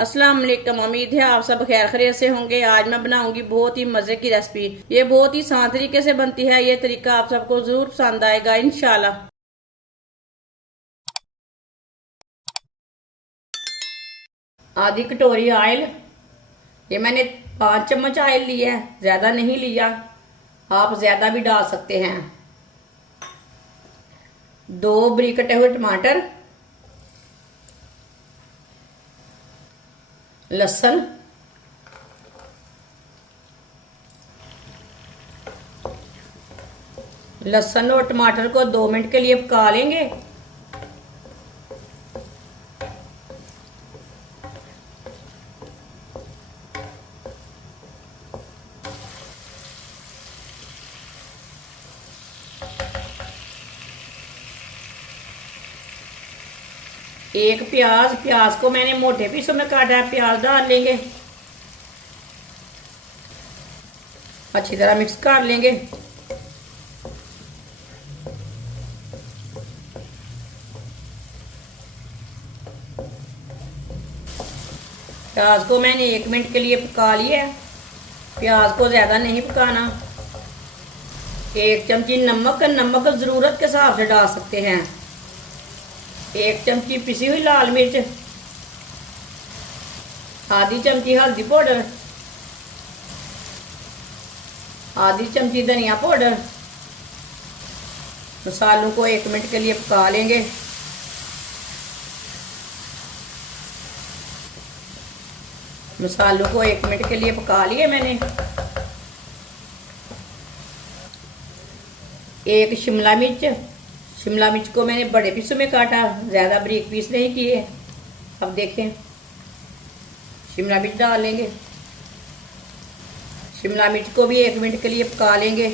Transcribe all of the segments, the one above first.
अस्सलाम वालेकुम। उम्मीद है आप सब खैर खैरियत से होंगे। आज मैं बनाऊंगी बहुत ही मजे की रेसिपी। ये बहुत ही आसान तरीके से बनती है। ये तरीका आप सबको जरूर पसंद आएगा इंशाल्लाह। आधी कटोरी ऑयल, ये मैंने 5 चम्मच ऑयल लिया है, ज्यादा नहीं लिया, आप ज्यादा भी डाल सकते हैं। 2 बारीक कटे हुए टमाटर, लहसुन, लहसुन और टमाटर को 2 मिनट के लिए पका लेंगे। एक प्याज, प्याज को मैंने मोटे पीसों में काटा है। प्याज डाल लेंगे, अच्छी तरह मिक्स कर लेंगे। प्याज को मैंने 1 मिनट के लिए पका लिया है। प्याज को ज्यादा नहीं पकाना। 1 चमची नमक, नमक जरूरत के हिसाब से डाल सकते हैं। 1 चमची पिसी हुई लाल मिर्च, आधी चमची हल्दी पाउडर, आधी चमची धनिया पाउडर। मसालों को 1 मिनट के लिए पका लेंगे। मसालों को 1 मिनट के लिए पका लिए मैंने। एक शिमला मिर्च, शिमला मिर्च को मैंने बड़े पीसों में काटा, ज्यादा बारीक पीस नहीं किए। अब देखें, शिमला मिर्च डाल लेंगे। शिमला मिर्च को भी 1 मिनट के लिए पका लेंगे।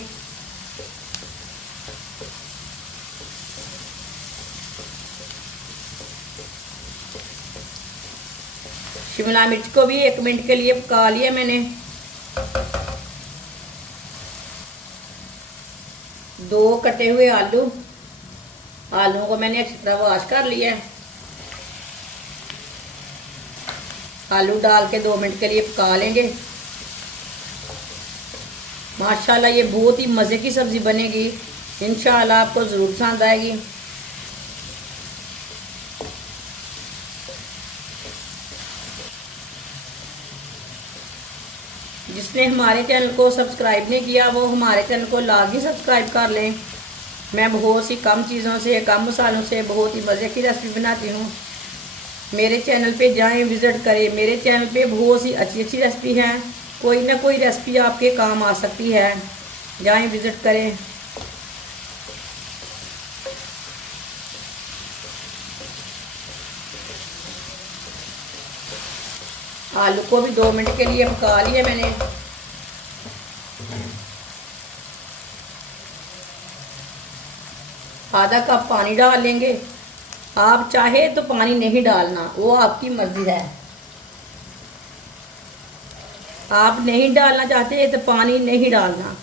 शिमला मिर्च को भी 1 मिनट के लिए पका लिया मैंने। 2 कटे हुए आलू, आलूओं को मैंने अच्छी तरह वॉश कर लिया है। आलू डाल के 2 मिनट के लिए पका लेंगे। माशाल्लाह ये बहुत ही मज़े की सब्ज़ी बनेगी। इंशाल्लाह आपको ज़रूर पसंद आएगी। जिसने हमारे चैनल को सब्सक्राइब नहीं किया वो हमारे चैनल को लाजमी सब्सक्राइब कर लें। मैं बहुत सी कम चीज़ों से, कम मसालों से बहुत ही मज़े की रेसिपी बनाती हूँ। मेरे चैनल पे जाएं, विज़िट करें। मेरे चैनल पे बहुत सी अच्छी अच्छी रेसिपी हैं। कोई ना कोई रेसिपी आपके काम आ सकती है। जाएं, विज़िट करें। आलू को भी 2 मिनट के लिए पका लिया मैंने। आधा कप पानी डाल लेंगे। आप चाहे तो पानी नहीं डालना, वो आपकी मर्जी है। आप नहीं डालना चाहते तो पानी नहीं डालना।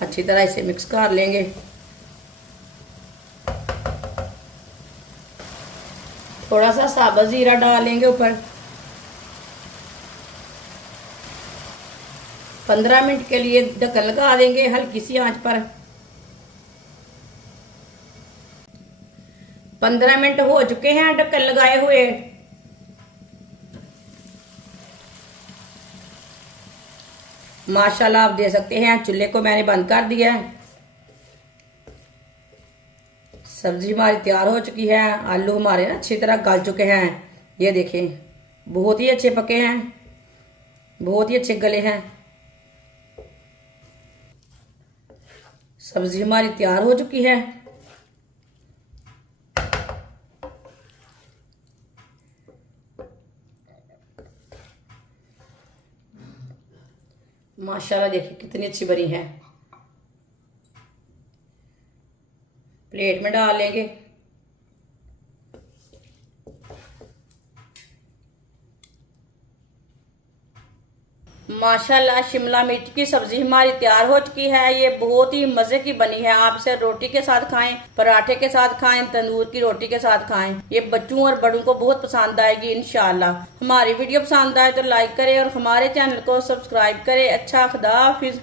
अच्छी तरह इसे मिक्स कर लेंगे। थोड़ा सा साबुत जीरा डाल लेंगे ऊपर। 15 मिनट के लिए ढक्कन लगा देंगे हल्की सी आंच पर। 15 मिनट हो चुके हैं ढक्कन लगाए हुए। माशाल्लाह आप देख सकते हैं चूल्हे को मैंने बंद कर दिया है। सब्जी हमारी तैयार हो चुकी है। आलू हमारे ना अच्छी तरह गल चुके हैं। ये देखें, बहुत ही अच्छे पके हैं, बहुत ही अच्छे गले हैं। सब्जी हमारी तैयार हो चुकी है। माशाल्लाह देखिए कितनी अच्छी बनी है। प्लेट में डाल लेंगे। माशाल्लाह शिमला मिर्च की सब्जी हमारी तैयार हो चुकी है। ये बहुत ही मजे की बनी है। आप इसे रोटी के साथ खाएं, पराठे के साथ खाएं, तंदूर की रोटी के साथ खाएं। ये बच्चों और बड़ों को बहुत पसंद आएगी इंशाल्लाह। हमारी वीडियो पसंद आए तो लाइक करें और हमारे चैनल को सब्सक्राइब करें। अच्छा, खुदा हाफिज।